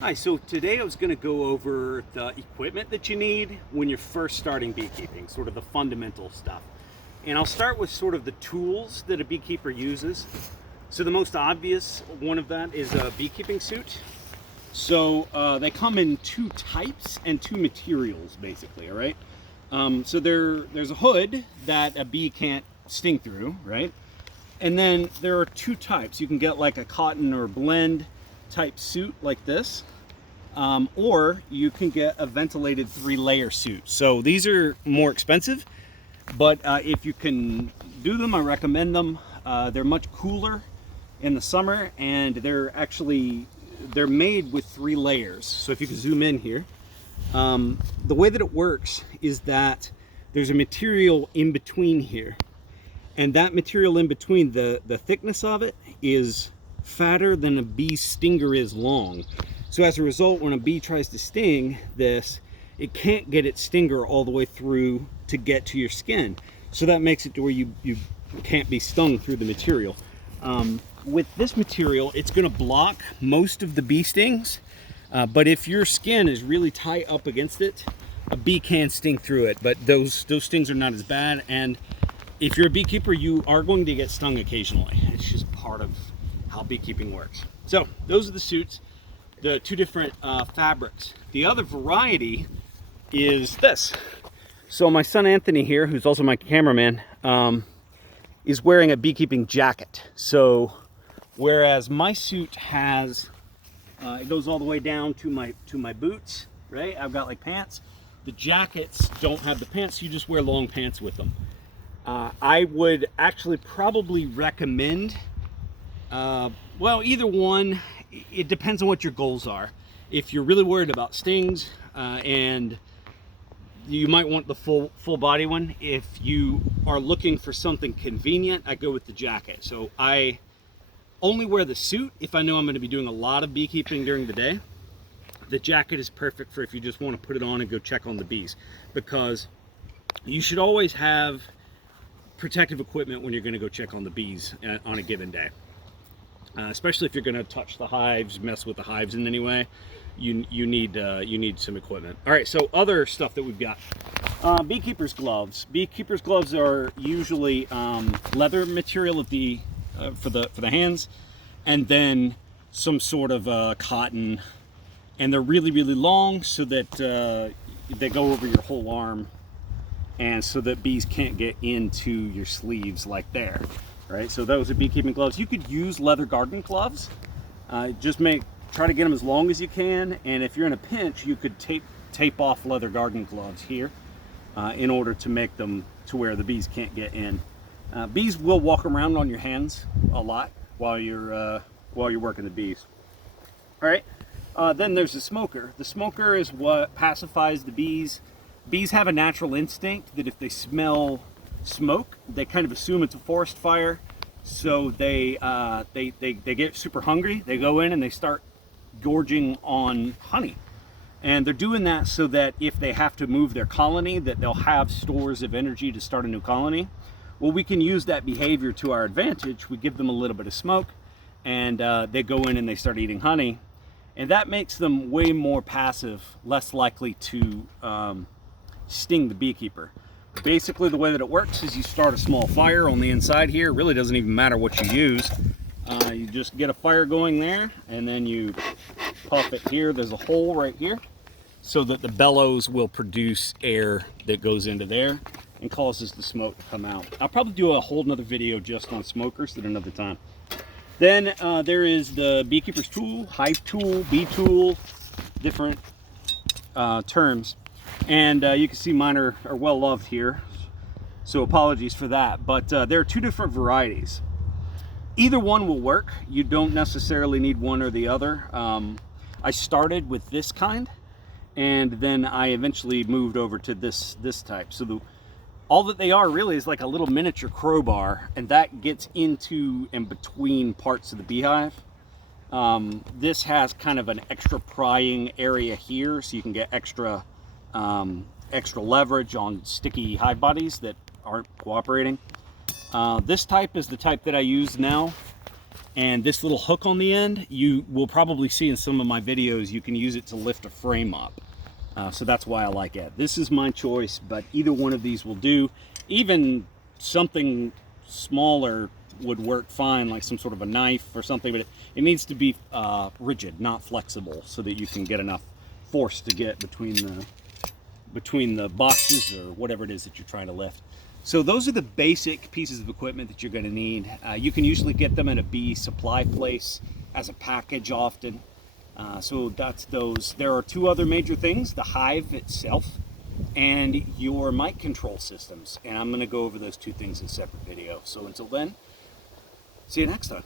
Hi, so today I was going to go over the equipment that you need when you're first starting beekeeping, sort of the fundamental stuff. And I'll start with sort of the tools that a beekeeper uses. So the most obvious one of that is a beekeeping suit. So they come in two types and two materials, basically, all right? So there's a hood that a bee can't sting through, right? And then there are two types. You can get like a cotton or blend type suit like this, or you can get a ventilated 3-layer suit. So these are more expensive, but if you can do them, I recommend them. They're much cooler in the summer, and they're made with 3 layers. So if you can zoom in here, the way that it works is that there's a material in between here, and that material in between, the thickness of it is fatter than a bee's stinger is long. So as a result, when a bee tries to sting this, it can't get its stinger all the way through to get to your skin. So that makes it to where you can't be stung through the material. With this material, it's going to block most of the bee stings, but if your skin is really tight up against it, a bee can sting through it, but those stings are not as bad. And if you're a beekeeper, you are going to get stung occasionally. It's just part of how beekeeping works. So those are the suits, the two different fabrics. The other variety is this. So my son Anthony here, who's also my cameraman, is wearing a beekeeping jacket. So whereas my suit has, it goes all the way down to my boots, right? I've got like pants. The jackets don't have the pants, you just wear long pants with them. I would actually probably recommend, well, either one. It depends on what your goals are. If you're really worried about stings, and you might want the full body one. If you are looking for something convenient, I go with the jacket. So I only wear the suit if I know I'm going to be doing a lot of beekeeping during the day. The jacket is perfect for if you just want to put it on and go check on the bees, because you should always have protective equipment when you're going to go check on the bees on a given day. Especially if you're going to touch the hives, mess with the hives in any way, you need some equipment. All right, so other stuff that we've got: beekeepers gloves. Beekeepers gloves are usually leather material for the hands, and then some sort of cotton, and they're really long, so that they go over your whole arm, and so that bees can't get into your sleeves like there. Right, so those are beekeeping gloves. You could use leather garden gloves. Try to get them as long as you can, and if you're in a pinch, you could tape off leather garden gloves here in order to make them to where the bees can't get in. Bees will walk around on your hands a lot while you're working the bees. All right, then there's the smoker. The smoker is what pacifies the bees. Bees have a natural instinct that if they smell smoke, they kind of assume it's a forest fire, so they get super hungry. They go in and they start gorging on honey, and they're doing that so that if they have to move their colony, that they'll have stores of energy to start a new colony. Well, we can use that behavior to our advantage. We give them a little bit of smoke, and they go in and they start eating honey, and that makes them way more passive, less likely to sting the beekeeper. Basically, the way that it works is you start a small fire on the inside here. It really doesn't even matter what you use. You just get a fire going there, and then you puff it here. There's a hole right here, so that the bellows will produce air that goes into there and causes the smoke to come out. I'll probably do a whole nother video just on smokers at another time. Then there is the beekeeper's tool, hive tool, bee tool, different terms. And you can see mine are well loved here, so apologies for that. But there are two different varieties. Either one will work. You don't necessarily need one or the other. I started with this kind, and then I eventually moved over to this type. So all that they are really is like a little miniature crowbar, and that gets into and between parts of the beehive. This has kind of an extra prying area here, so you can get extra leverage on sticky hive bodies that aren't cooperating. This type is the type that I use now, And this little hook on the end, you will probably see in some of my videos, you can use it to lift a frame up. So that's why I like it. This is my choice, but either one of these will do. Even something smaller would work fine, like some sort of a knife or something, but it needs to be rigid, not flexible, so that you can get enough force to get between the boxes or whatever it is that you're trying to lift. So those are the basic pieces of equipment that you're going to need. You can usually get them at a bee supply place as a package often. So that's those. There are two other major things: the hive itself and your mite control systems. And I'm going to go over those two things in a separate video. So until then, see you next time.